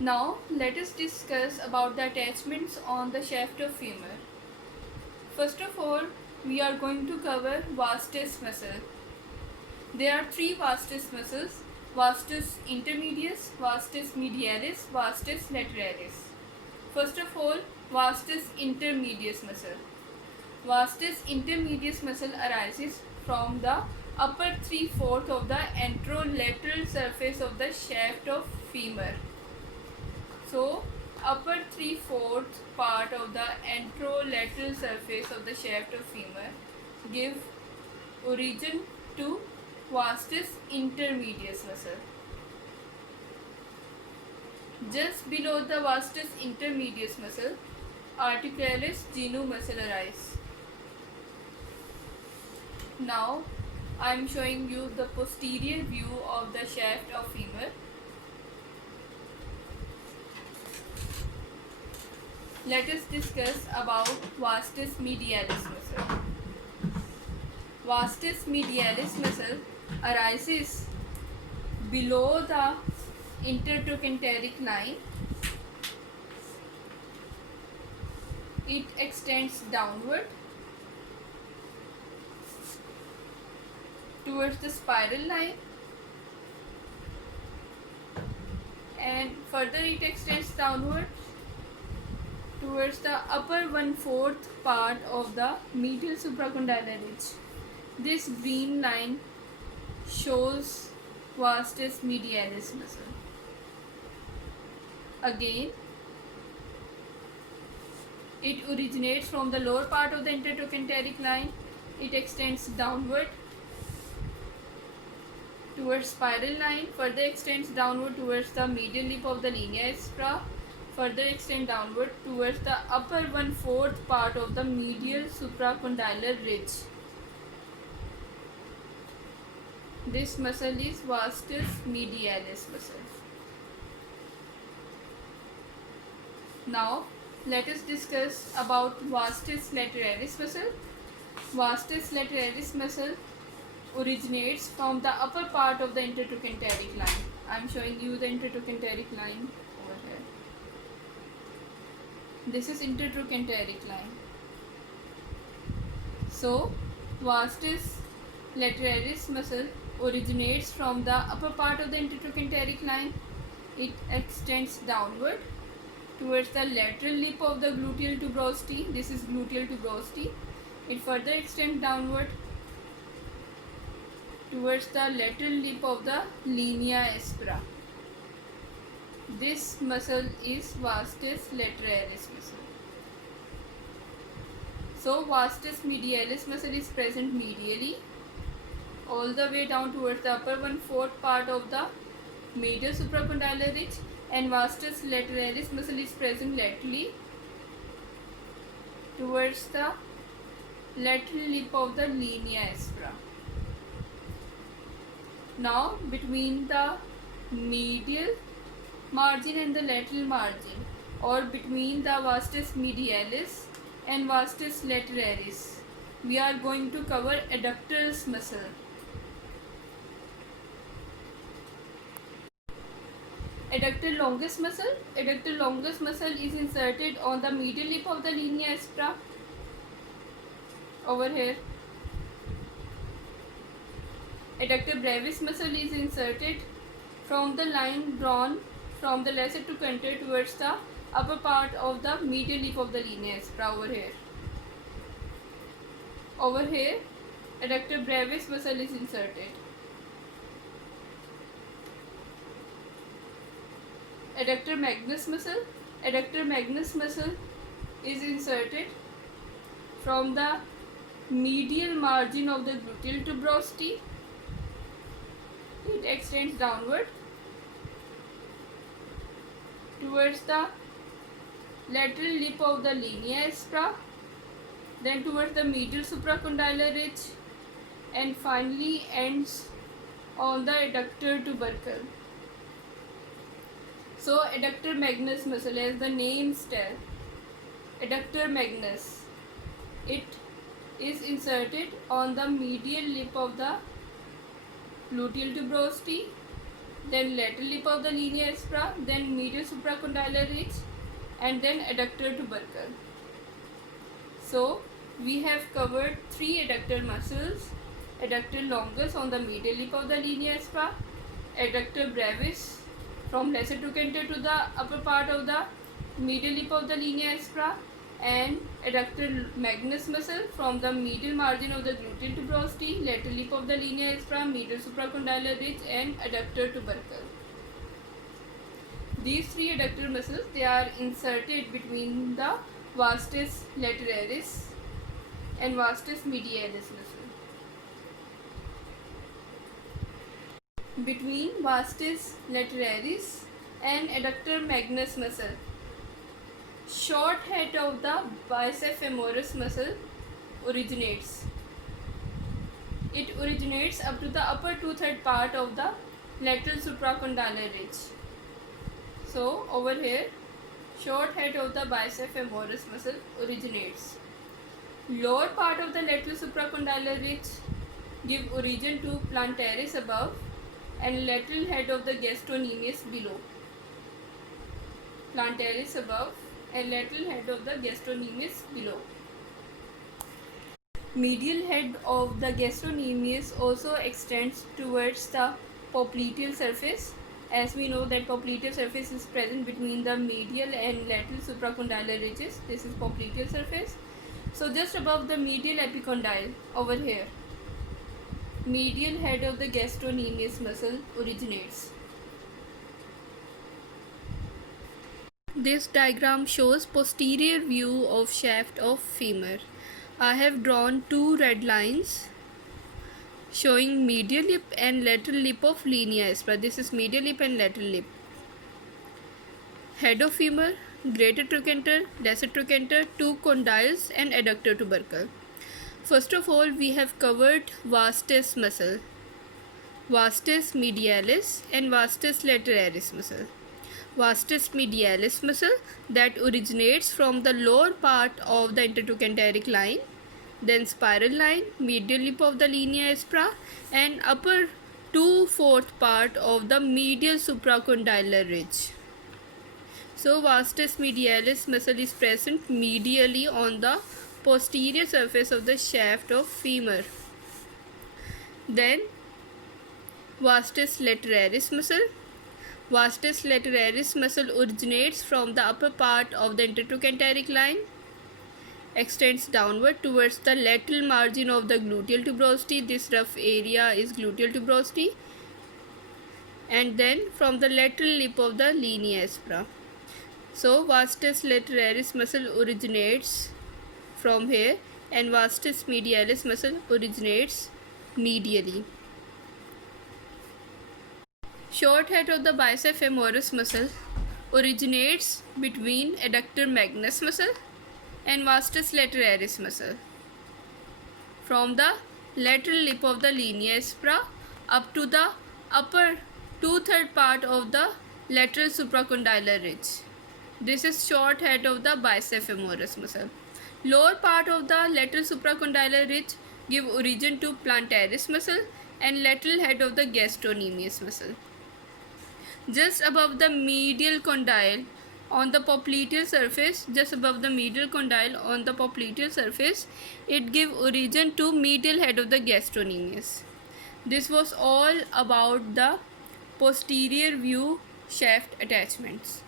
Now let us discuss about the attachments on the shaft of femur. First of all, we are going to cover vastus muscle. There are three vastus muscles: vastus intermedius, vastus medialis, vastus lateralis. First of all, vastus intermedius muscle. Vastus intermedius muscle arises from the upper 3/4 of the anterolateral surface of the shaft of femur. So, upper 3/4 part of the anterolateral surface of the shaft of femur give origin to vastus intermedius muscle. Just below the vastus intermedius muscle, articularis genu muscle arise. Now, I am showing you the posterior view of the shaft of femur. Let us discuss about vastus medialis muscle. Vastus medialis muscle arises below the intertrochanteric line. It extends downward towards the spiral line, and further it extends downward towards the upper 1/4 part of the medial supracondylar ridge. This green line shows vastus medialis muscle. Again, it originates from the lower part of the intertrochanteric line. It extends downward towards spiral line, further extends downward towards the medial lip of the linea aspera, further extend downward towards the upper 1/4 part of the medial supracondylar ridge. This muscle is vastus medialis muscle. Now let us discuss about vastus lateralis muscle. Vastus lateralis muscle originates from the upper part of the intertrochanteric line. I am showing you the intertrochanteric line over here. This is intertrochanteric line. So, vastus lateralis muscle originates from the upper part of the intertrochanteric line. It extends downward towards the lateral lip of the gluteal tuberosity. This is gluteal tuberosity. It further extends downward towards the lateral lip of the linea aspera. This muscle is vastus lateralis muscle. So, vastus medialis muscle is present medially all the way down towards the upper 1/4 part of the medial supracondylar ridge, and vastus lateralis muscle is present laterally towards the lateral lip of the linea aspera. Now, between the medial margin and the lateral margin, or between the vastus medialis and vastus lateralis, we are going to cover adductors muscle. Adductor longus muscle. Adductor longus muscle is inserted on the medial lip of the linea aspera over here. Adductor brevis muscle is inserted from the line drawn from the lesser trochanter towards the upper part of the medial lip of the linea aspera over here. Over here, adductor brevis muscle is inserted. Adductor magnus muscle. Adductor magnus muscle is inserted from the medial margin of the gluteal tuberosity. It extends downward towards the lateral lip of the linea aspera, then towards the medial supracondylar ridge, and finally ends on the adductor tubercle. So, adductor magnus muscle, as the names tell, adductor magnus, it is inserted on the medial lip of the gluteal tuberosity, then lateral lip of the linea aspera, then medial supracondylar ridge, and then adductor tubercle. So we have covered three adductor muscles: adductor longus on the medial lip of the linea aspera, adductor brevis from lesser trochanter to the upper part of the medial lip of the linea aspera, and adductor magnus muscle from the medial margin of the gluteal tuberosity, lateral lip of the linea aspera, medial supracondylar ridge, and adductor tubercle. These three adductor muscles, they are inserted between the vastus lateralis and vastus medialis muscle. Between vastus lateralis and adductor magnus muscle, short head of the bicep femoris muscle originates. It originates up to the upper 2/3 part of the lateral supracondylar ridge. So over here, short head of the bicep femoris muscle originates. Lower part of the lateral supracondylar ridge give origin to plantaris above and lateral head of the gastrocnemius below. Plantaris above and lateral head of the gastrocnemius below. Medial head of the gastrocnemius also extends towards the popliteal surface. As we know that popliteal surface is present between the medial and lateral supracondylar ridges. This is popliteal surface. So just above the medial epicondyle over here, medial head of the gastrocnemius muscle originates. This diagram shows posterior view of shaft of femur. I have drawn two red lines showing medial lip and lateral lip of linea aspera. This is medial lip and lateral lip. Head of femur, greater trochanter, lesser trochanter, two condyles, and adductor tubercle. First of all, we have covered vastus muscle, vastus medialis and vastus lateralis muscle. Vastus medialis muscle that originates from the lower part of the intertrochanteric line, then spiral line, medial lip of the linea aspera, and upper 2/4 part of the medial supracondylar ridge. So vastus medialis muscle is present medially on the posterior surface of the shaft of femur. Then vastus lateralis muscle. Vastus lateralis muscle originates from the upper part of the intertrochanteric line, extends downward towards the lateral margin of the gluteal tuberosity. This rough area is gluteal tuberosity, and then from the lateral lip of the linea aspera. So vastus lateralis muscle originates from here, and vastus medialis muscle originates medially. Short head of the bicep femoris muscle originates between adductor magnus muscle and vastus lateralis muscle from the lateral lip of the linea aspera up to the upper 2/3 part of the lateral supracondylar ridge. This is short head of the bicep femoris muscle. Lower part of the lateral supracondylar ridge give origin to plantaris muscle and lateral head of the gastrocnemius muscle. Just above the medial condyle on the popliteal surface, it give origin to medial head of the gastrocnemius. This was all about the posterior view shaft attachments.